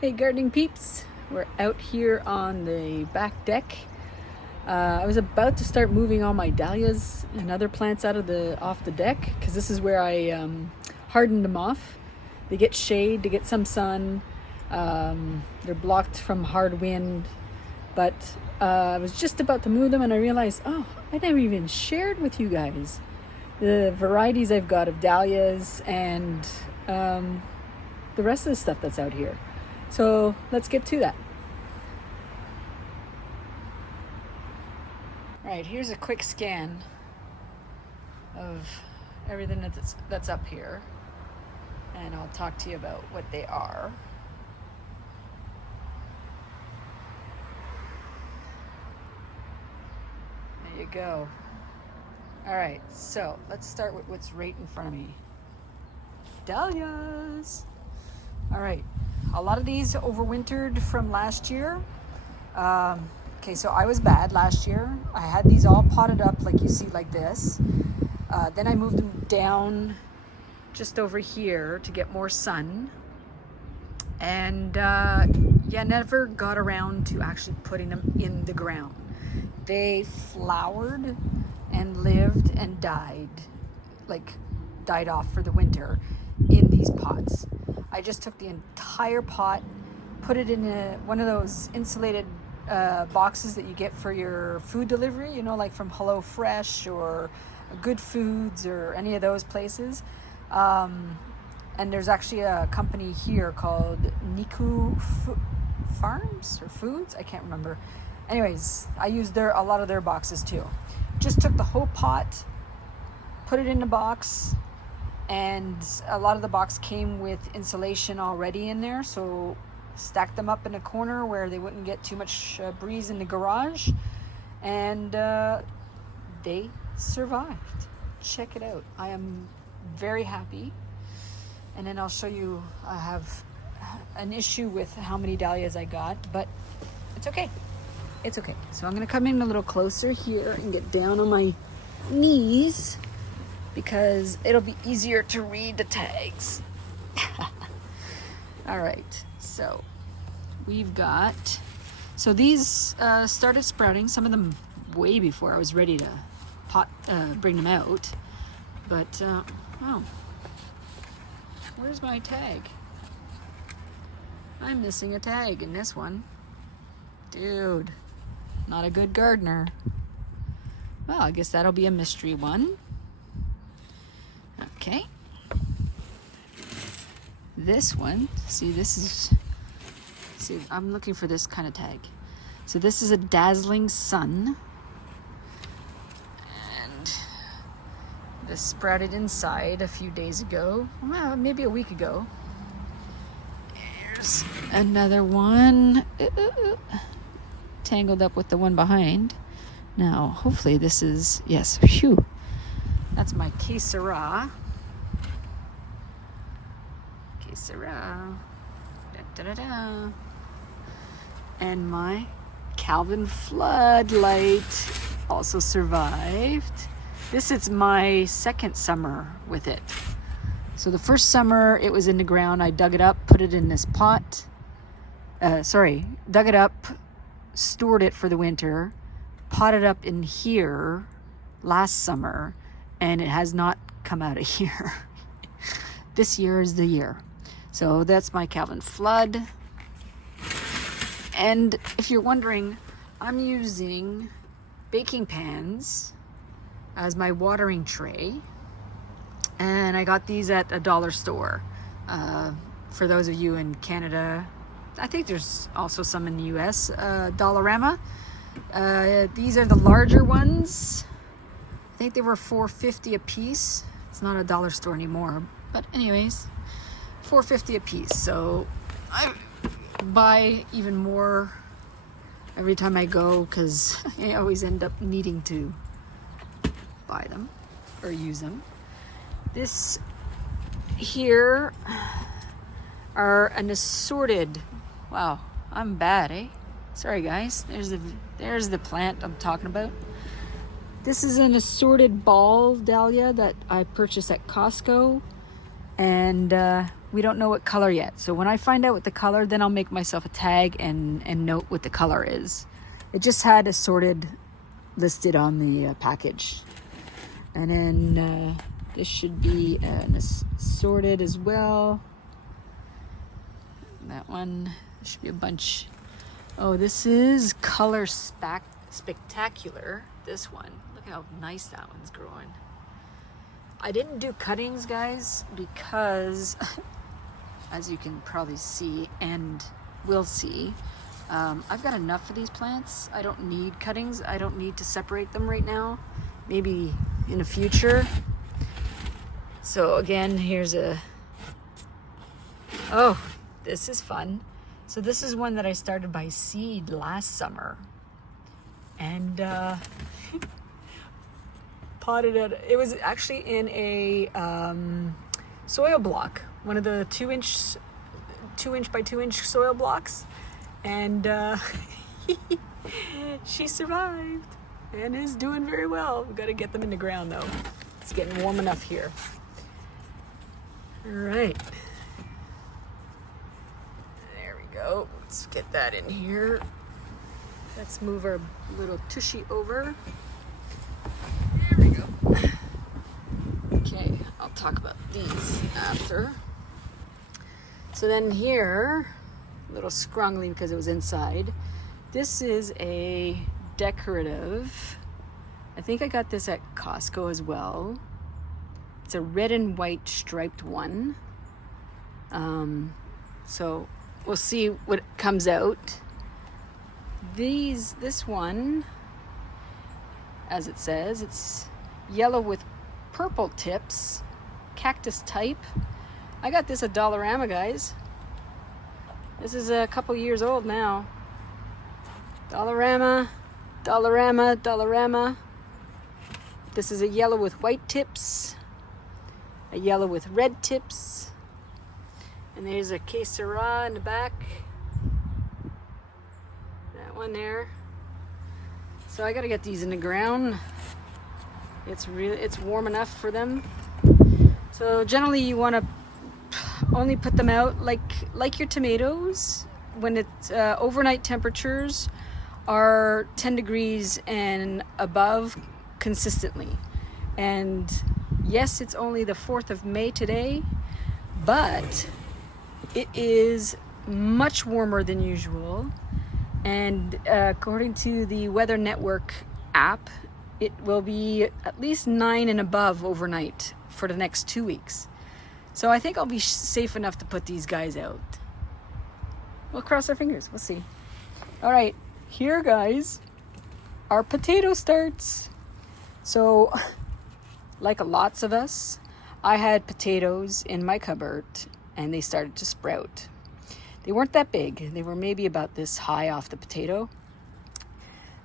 Hey gardening peeps, we're out here on the back deck. I was about to start moving all my dahlias and other plants off the deck because this is where I hardened them off. They get shade, they get some sun. They're blocked from hard wind, but I was just about to move them and I realized, oh, I never even shared with you guys the varieties I've got of dahlias and the rest of the stuff that's out here. So let's get to that. All right, here's a quick scan of everything that's up here, and I'll talk to you about what they are. There you go. All right, so let's start with what's right in front of me. Dahlias. All right, a lot of these overwintered from last year. Okay, so I was bad last year. I had these all potted up like you see like this. Then I moved them down just over here to get more sun. And never got around to actually putting them in the ground. They flowered and lived and died off for the winter in these pots. I just took the entire pot, put it in one of those insulated boxes that you get for your food delivery, you know, like from Hello Fresh or Good Foods or any of those places. And there's actually a company here called Niku Farms or Foods, I can't remember. Anyways, I used a lot of their boxes too. Just took the whole pot, put it in a box, and a lot of the box came with insulation already in there, so stacked them up in a corner where they wouldn't get too much breeze in the garage, and they survived. Check it out. I am very happy. And then I'll show you, I have an issue with how many dahlias I got, but it's okay. It's okay. So I'm going to come in a little closer here and get down on my knees because it'll be easier to read the tags. All right, so we've got, so these started sprouting, some of them way before I was ready to bring them out, but oh, where's my tag? I'm missing a tag in this one. Dude, not a good gardener. Well, I guess that'll be a mystery one. Okay. This one, see, I'm looking for this kind of tag. So this is a dazzling sun. And this sprouted inside a few days ago. Well, maybe a week ago. Here's another one. Tangled up with the one behind. Now, hopefully this is, yes, phew. That's my Quesera. And my Calvin Floodlight also survived. This is my second summer with it. So the first summer it was in the ground. I dug it up, put it in this pot. Dug it up, stored it for the winter, potted up in here last summer, and it has not come out of here. This year is the year. So that's my Calvin Flood. And if you're wondering, I'm using baking pans as my watering tray. And I got these at a dollar store. For those of you in Canada, I think there's also some in the US, Dollarama. These are the larger ones. I think they were $4.50 a piece. It's not a dollar store anymore, but anyways, $4.50 a piece. So I buy even more every time I go because I always end up needing to buy them or use them. This here are an assorted, wow, I'm bad, eh? Sorry guys, there's the plant I'm talking about. This is an assorted ball dahlia that I purchased at Costco, and We don't know what color yet. So when I find out what the color, then I'll make myself a tag and note what the color is. It just had assorted listed on the package. And then this should be an assorted as well. That one should be a bunch. Oh, this is color spectacular. This one. Look how nice that one's growing. I didn't do cuttings, guys, because as you can probably see and will see, I've got enough of these plants. I don't need cuttings. I don't need to separate them right now. Maybe in the future. So again, here's oh, this is fun. So this is one that I started by seed last summer. And potted it. It was actually in a soil block, one of the 2-inch by 2-inch soil blocks, and she survived and is doing very well. We've got to get them in the ground though. It's getting warm enough here. All right, there we go. Let's get that in here. Let's move our little tushy over. There we go. Okay, I'll talk about these after. So then here, a little scrungly because it was inside. This is a decorative. I think I got this at Costco as well. It's a red and white striped one. So we'll see what comes out. This one, as it says, it's yellow with purple tips, cactus type. I got this at Dollarama, guys. This is a couple years old now. Dollarama, Dollarama, Dollarama. This is a yellow with white tips, a yellow with red tips, and there's a Que Sera in the back. That one there. So I gotta get these in the ground. It's warm enough for them. So generally you want to only put them out like your tomatoes when it's overnight temperatures are 10 degrees and above consistently. And yes, it's only the 4th of May today, but it is much warmer than usual. And according to the Weather Network app, it will be at least 9 and above overnight for the next 2 weeks. So I think I'll be safe enough to put these guys out. We'll cross our fingers. We'll see. All right, here, guys, our potato starts. So, like lots of us, I had potatoes in my cupboard and they started to sprout. They weren't that big. They were maybe about this high off the potato.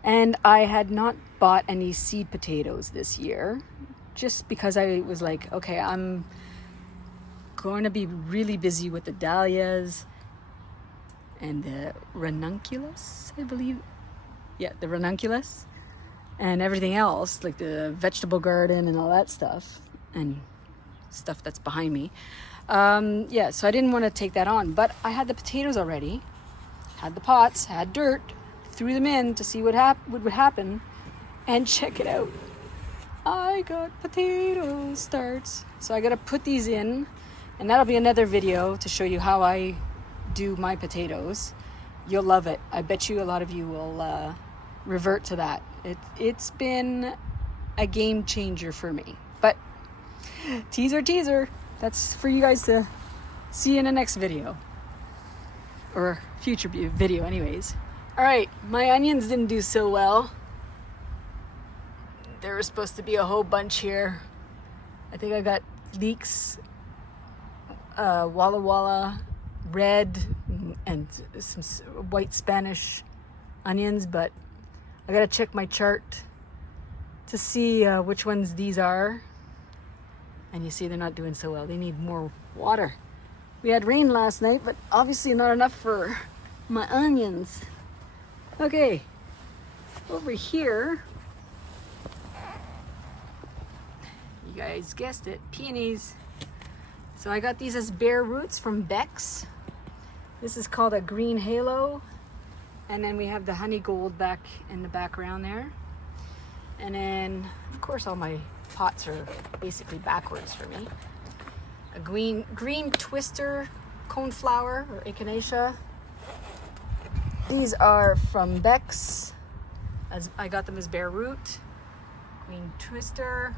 And I had not bought any seed potatoes this year just because I was like, okay, I'm going to be really busy with the dahlias and the ranunculus, I believe. Yeah, the ranunculus and everything else, like the vegetable garden and all that stuff and stuff that's behind me. Yeah, so I didn't want to take that on, but I had the potatoes already, had the pots, had dirt, threw them in to see what would happen, and check it out. I got potato starts. So I got to put these in, and that'll be another video to show you how I do my potatoes. You'll love it. I bet you a lot of you will revert to that. It's been a game changer for me. But teaser, that's for you guys to see in the next video, or future video anyways. All right, my onions didn't do so well. There was supposed to be a whole bunch here. I think I got leeks, Walla Walla, red, and some white Spanish onions, but I gotta check my chart to see which ones these are. And you see they're not doing so well. They need more water. We had rain last night, but obviously not enough for my onions. Okay, over here, you guys guessed it, peonies. So I got these as bare roots from Beck's. This is called a green halo. And then we have the honey gold back in the background there. And then, of course, all my pots are basically backwards for me. A green twister coneflower or echinacea. These are from Beck's. As I got them as bare root. Green twister.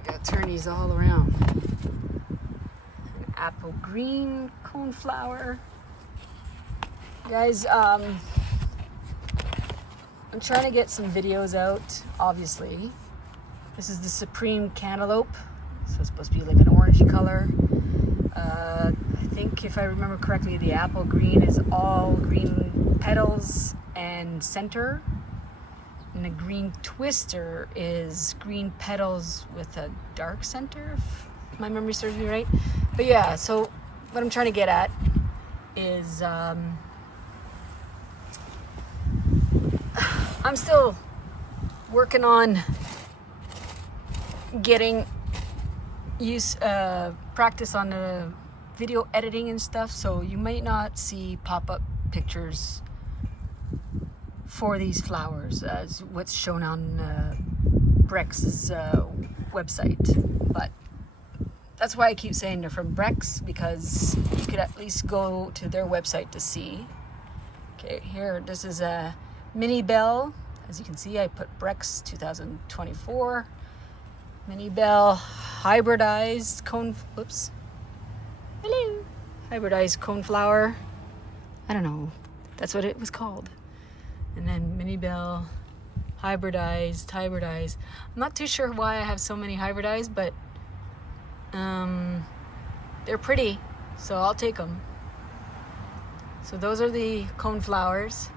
We gotta turn these all around. An apple green coneflower. Guys, I'm trying to get some videos out, obviously. This is the Supreme Cantaloupe. So it's supposed to be like an orangey color. I think if I remember correctly, the apple green is all green petals and center. And the green twister is green petals with a dark center, if my memory serves me right. But yeah, so what I'm trying to get at is I'm still working on getting practice on the video editing and stuff, so you might not see pop-up pictures for these flowers as what's shown on Brex's website. But that's why I keep saying they're from Brex, because you could at least go to their website to see. Okay, here, this is a mini bell. As you can see, I put Brex 2024. Mini bell hybridized hybridized coneflower. I don't know, that's what it was called. And then mini bell hybridized. I'm not too sure why I have so many hybridized, but they're pretty, so I'll take them. So those are the coneflowers.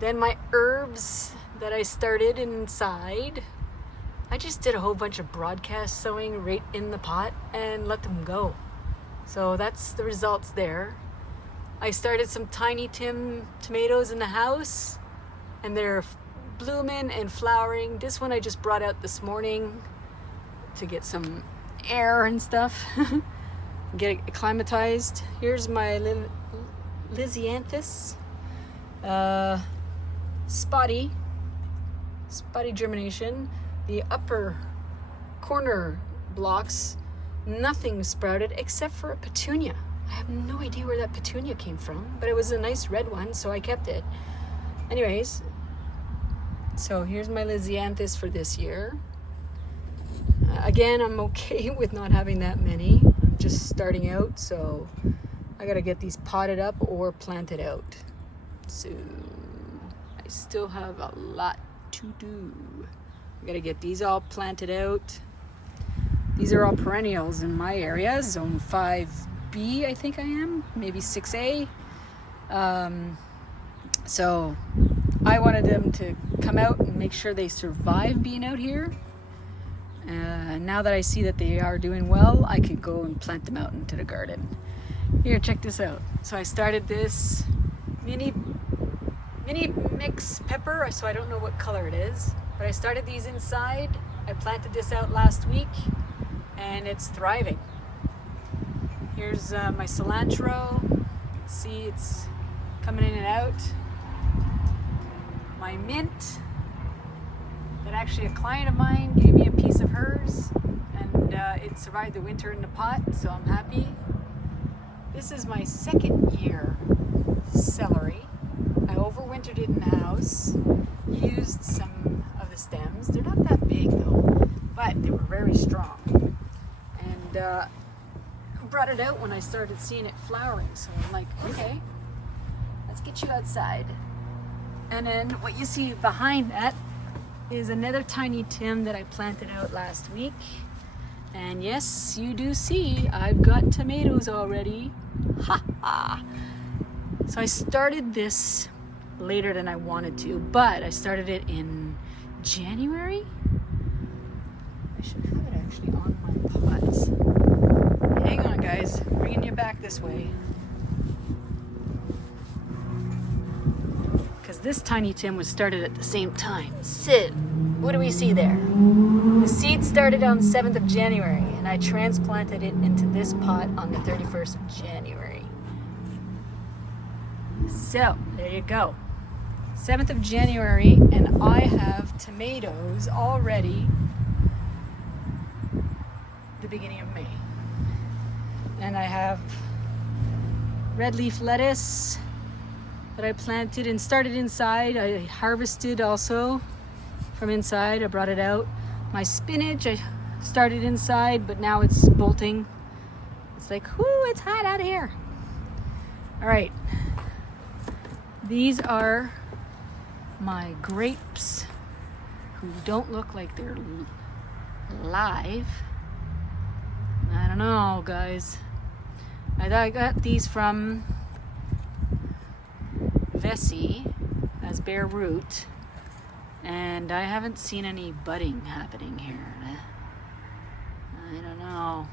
Then my herbs that I started inside, I just did a whole bunch of broadcast sowing right in the pot and let them go. So that's the results there. I started some Tiny Tim tomatoes in the house, and they're blooming and flowering. This one I just brought out this morning to get some air and stuff, get it acclimatized. Here's my Lysianthus, spotty germination. The upper corner blocks, nothing sprouted except for a petunia. I have no idea where that petunia came from, but it was a nice red one, so I kept it. Anyways, so here's my Lysianthus for this year. Again, I'm okay with not having that many. I'm just starting out, so I gotta get these potted up or planted out. So I still have a lot to do. I gotta get these all planted out. These are all perennials in my area, zone 5B, I think I am, maybe 6A. So I wanted them to come out and make sure they survive being out here. Now that I see that they are doing well, I could go and plant them out into the garden. Here, check this out. So I started this mini mix pepper, so I don't know what color it is, but I started these inside. I planted this out last week and it's thriving. Here's my cilantro. You can see it's coming in and out. My mint, that actually a client of mine gave me a piece of hers, and it survived the winter in the pot, so I'm happy. This is my second year celery. I overwintered it in the house, used some of the stems. They're not that big though, but they were very strong. And I brought it out when I started seeing it flowering, so I'm like, okay, let's get you outside. And then what you see behind that is another Tiny Tim that I planted out last week. And yes, you do see I've got tomatoes already. Ha ha! So I started this later than I wanted to, but I started it in January. I should have it actually on my pots. Hang on, guys, bringing you back this way. Because this Tiny Tim was started at the same time. Sit. what do we see there? The seed started on 7th of January, and I transplanted it into this pot on the 31st of January. So, there you go. 7th of January, and I have tomatoes already the beginning of May. And I have red leaf lettuce that I planted and started inside. I harvested also from inside. I brought it out. My spinach, I started inside, but now it's bolting. It's like, whoo, it's hot out here. All right. These are my grapes, who don't look like they're live. I don't know, guys. I got these from Vessi as bare root, and I haven't seen any budding happening here. I don't know.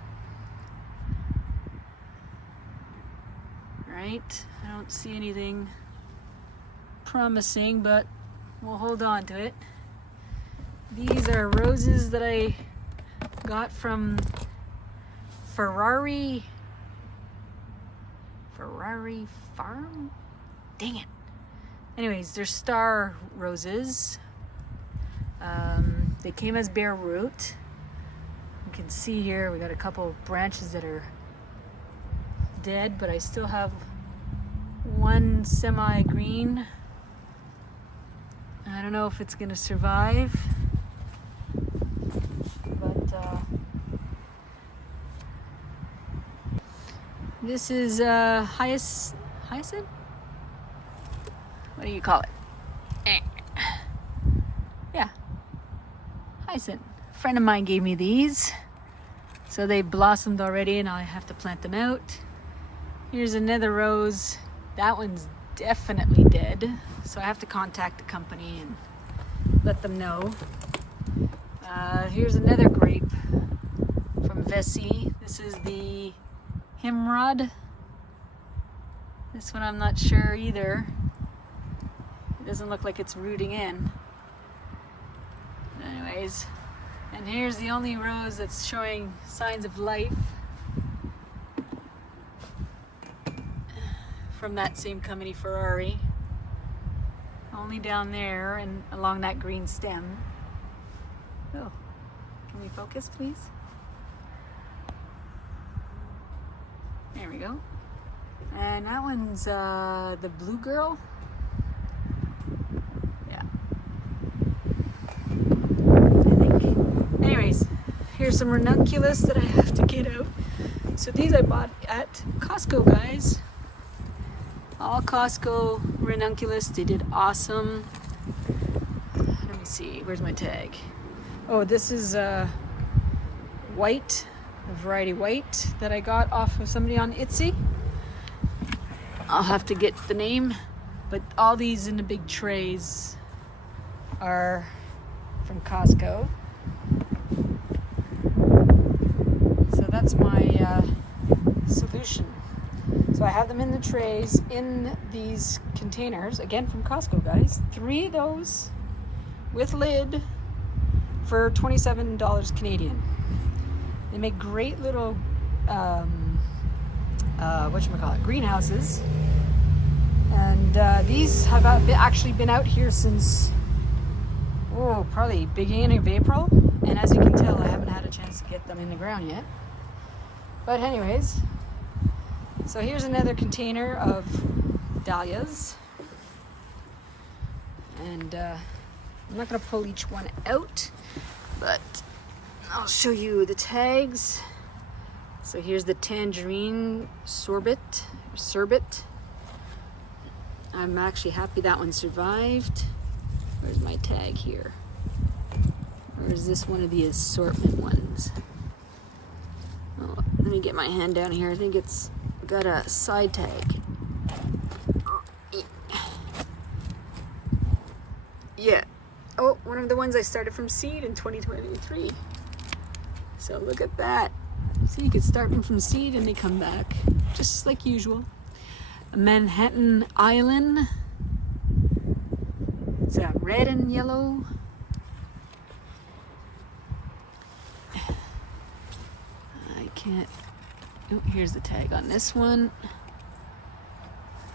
Right? I don't see anything promising, but we'll hold on to it. These are roses that I got from Ferrari Farm? Dang it. Anyways, they're star roses. They came as bare root. You can see here we got a couple branches that are dead, but I still have one semi-green. I don't know if it's gonna survive, but this is hyacinth? What do you call it? Yeah, hyacinth. A friend of mine gave me these, so they blossomed already, and I have to plant them out. Here's another rose. That one's definitely dead, so I have to contact the company and let them know. Here's another grape from Vessi. This is the Himrod. This one I'm not sure either. It doesn't look like it's rooting in. Anyways, and here's the only rose that's showing signs of life from that same company, Ferrari. Only down there and along that green stem. Oh, can we focus, please? There we go. And that one's the blue girl. Yeah. I think. Anyways, here's some ranunculus that I have to get out. So these I bought at Costco, guys. All Costco ranunculus. They did awesome. Let me see. Where's my tag? Oh, this is white, a variety white that I got off of somebody on Etsy. I'll have to get the name, but all these in the big trays are from Costco. So that's my solution. So I have them in the trays in these containers, again from Costco, guys. 3 of those with lid for $27 Canadian. They make great little greenhouses, and these have actually been out here since probably beginning of April, and as you can tell I haven't had a chance to get them in the ground yet. But anyways, so here's another container of dahlias, and I'm not going to pull each one out, but I'll show you the tags. So here's the tangerine sorbet. I'm actually happy that one survived. Where's my tag here? Or is this one of the assortment ones? Oh, let me get my hand down here. I think it's got a side tag. Yeah. Oh, one of the ones I started from seed in 2023. So look at that. So you could start them from seed and they come back, just like usual. A Manhattan Island. It's red and yellow. can't. Oh, here's the tag on this one.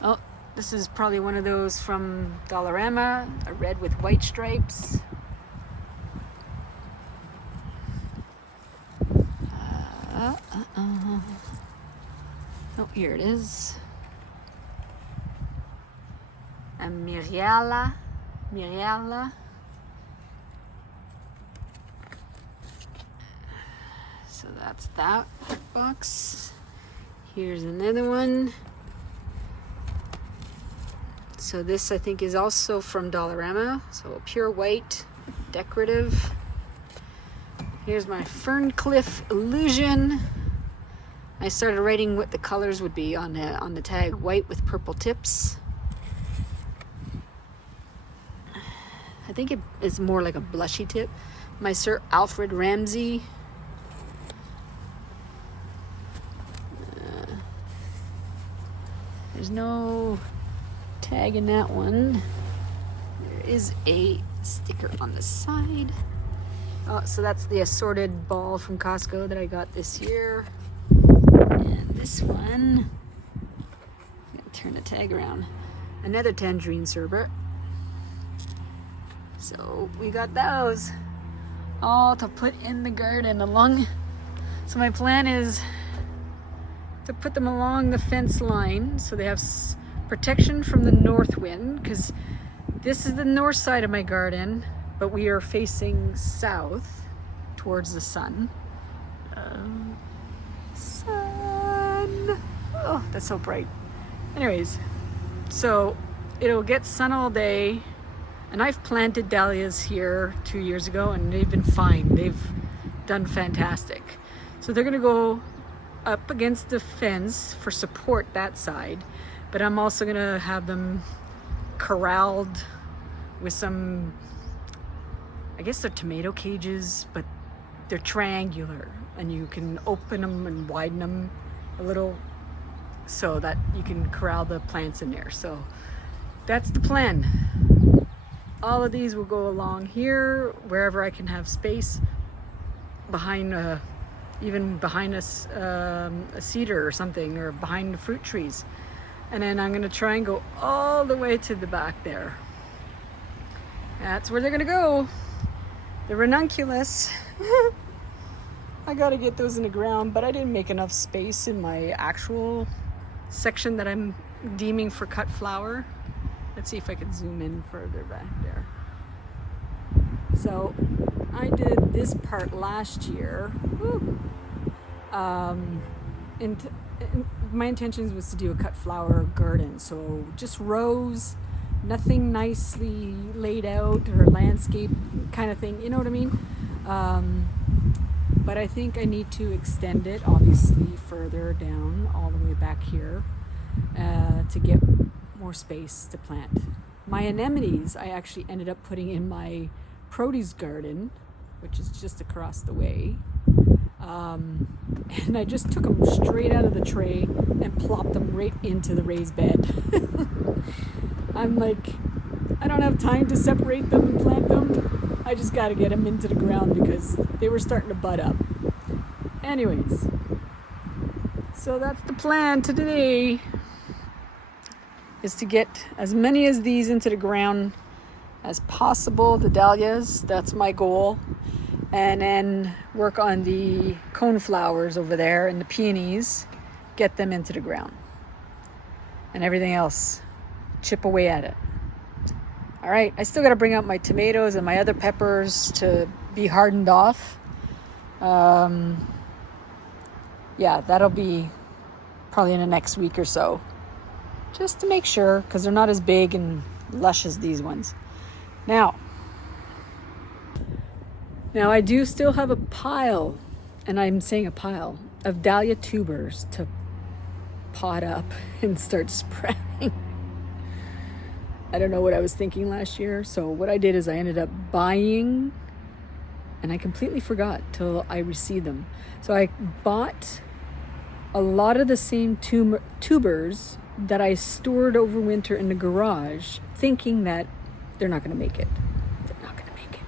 Oh, this is probably one of those from Dollarama, a red with white stripes. Oh, here it is. A Miriala. So that's that box. Here's another one. So this I think is also from Dollarama. So pure white, decorative. Here's my Ferncliff Illusion. I started writing what the colors would be on the tag. White with purple tips. I think it is more like a blushy tip. My Sir Alfred Ramsey. There's no tag in that one. There is a sticker on the side. Oh, so that's the assorted ball from Costco that I got this year. And this one, I'm gonna turn the tag around. Another tangerine sherbet. So we got those all to put in the garden along. So my plan is to put them along the fence line so they have protection from the north wind, because this is the north side of my garden, but we are facing south towards the sun. Sun. Oh, that's so bright. Anyways, so it'll get sun all day. And I've planted dahlias here 2 years ago and they've been fine. They've done fantastic. So they're gonna go up against the fence for support that side, but I'm also gonna have them corralled with some, I guess they're tomato cages, but they're triangular and you can open them and widen them a little so that you can corral the plants in there. So that's the plan. All of these will go along here, wherever I can have space, behind even behind a cedar or something, or behind the fruit trees. And then I'm gonna try and go all the way to the back there. That's where they're gonna go. The ranunculus. I gotta get those in the ground, but I didn't make enough space in my actual section that I'm deeming for cut flower. Let's see if I can zoom in further back there. So I did this part last year. And my intentions was to do a cut flower garden. So just rows, nothing nicely laid out or landscape kind of thing. You know what I mean? But I think I need to extend it obviously further down all the way back here to get more space to plant. My anemones I actually ended up putting in my produce garden, which is just across the way. And I just took them straight out of the tray and plopped them right into the raised bed. I'm like, I don't have time to separate them and plant them. I just got to get them into the ground because they were starting to bud up. Anyways, so that's the plan today, is to get as many of these into the ground as possible, the dahlias, that's my goal. And then work on the coneflowers over there and the peonies, get them into the ground. And everything else, chip away at it. All right, I still got to bring out my tomatoes and my other peppers to be hardened off. Yeah, that'll be probably in the next week or so, just to make sure, because they're not as big and lush as these ones. Now I do still have a pile, and I'm saying a pile, of dahlia tubers to pot up and start spreading. I don't know what I was thinking last year. So what I did is I ended up buying, and I completely forgot till I received them. So I bought a lot of the same tubers that I stored over winter in the garage, thinking that they're not going to make it. They're not going to make it.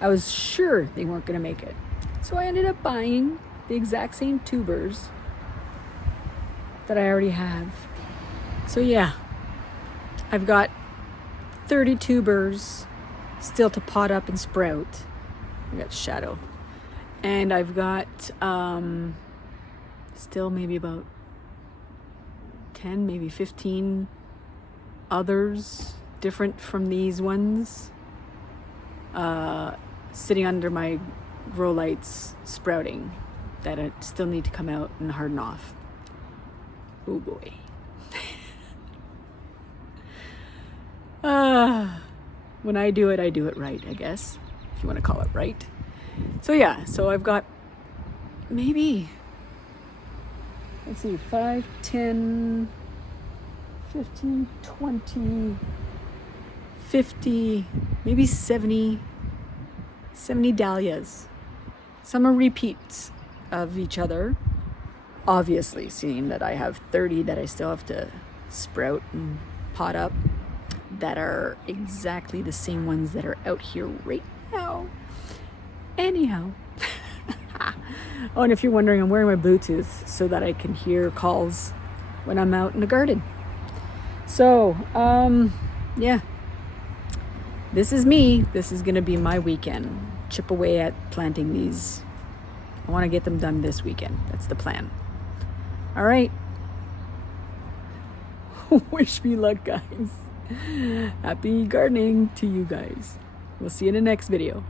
I was sure they weren't going to make it. So I ended up buying the exact same tubers that I already have. So yeah, I've got 30 tubers still to pot up and sprout. I got shadow. And I've got still maybe about 10, maybe 15 others different from these ones sitting under my grow lights sprouting that I still need to come out and harden off. Oh boy. When I do it right, I guess, if you want to call it right. So yeah, so I've got maybe, let's see, 5, 10, 15, 20, 50, maybe 70 dahlias. Some are repeats of each other, obviously, seeing that I have 30 that I still have to sprout and pot up that are exactly the same ones that are out here right now. Anyhow. Oh, and if you're wondering, I'm wearing my Bluetooth so that I can hear calls when I'm out in the garden. So, yeah. This is me. This is going to be my weekend. Chip away at planting these. I want to get them done this weekend. That's the plan. All right. Wish me luck, guys. Happy gardening to you guys. We'll see you in the next video.